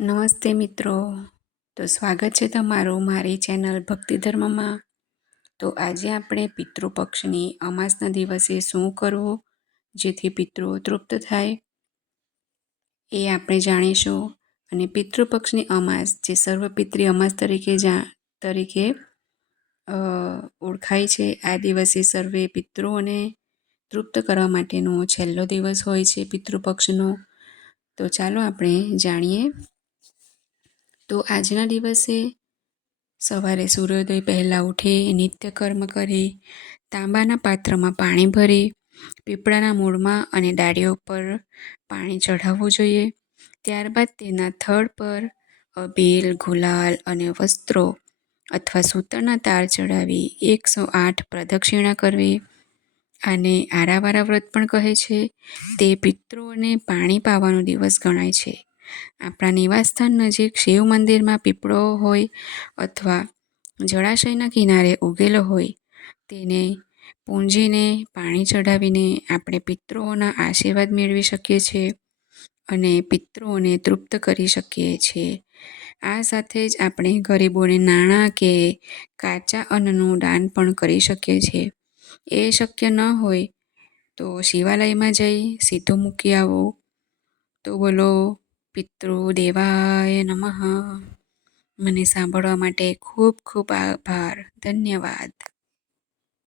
નમસ્તે મિત્રો. તો સ્વાગત છે તમારું મારી ચેનલ ભક્તિ ધર્મમાં. તો આજે આપણે પિતૃપક્ષની અમાસના દિવસે શું કરવું, જેથી પિતૃઓ તૃપ્ત થાય, એ આપણે જાણીશું. અને પિતૃપક્ષની અમાસ, જે સર્વપિત્રી અમાસ તરીકે જા, તરીકે ઓળખાય છે, આ દિવસે સર્વે પિતૃઓને તૃપ્ત કરવા માટેનો છેલ્લો દિવસ હોય છે પિતૃપક્ષનો. તો ચાલો આપણે જાણીએ તો આજના દિવસે સવારે સૂર્યોદય પહેલાં ઉઠે નિત્યકર્મ કરી, તાંબાના પાત્રમાં પાણી ભરી, પીપળાના મૂળમાં અને ડાળીઓ પર પાણી ચઢાવવું જોઈએ. ત્યારબાદ તેના થડ પર અબીલ, ગુલાલ અને વસ્ત્રો અથવા સૂતરના તાર ચડાવી એકસો આઠ પ્રદક્ષિણા કરવી. આને આરાવારા વ્રત પણ કહે છે. તે પિતૃઓને પાણી પાવાનો દિવસ ગણાય છે. આપણા નિવાસસ્થાન નજીક શિવ મંદિરમાં પીપળો હોય અથવા જળાશયના કિનારે ઉગેલો હોય, તેને પૂંજીને, પાણી ચઢાવીને આપણે પિતૃઓના આશીર્વાદ મેળવી શકીએ છીએ અને પિતૃઓને તૃપ્ત કરી શકીએ છીએ. આ સાથે જ આપણે ગરીબોને નાણાં કે કાચા અન્નનું દાન પણ કરી શકીએ છીએ. એ શક્ય ન હોય તો શિવાલયમાં જઈ સીધું મૂકી આવો. તો બોલો પિતૃદેવાય નમઃ. મને સાંભળવા માટે ખૂબ ખૂબ આભાર. ધન્યવાદ.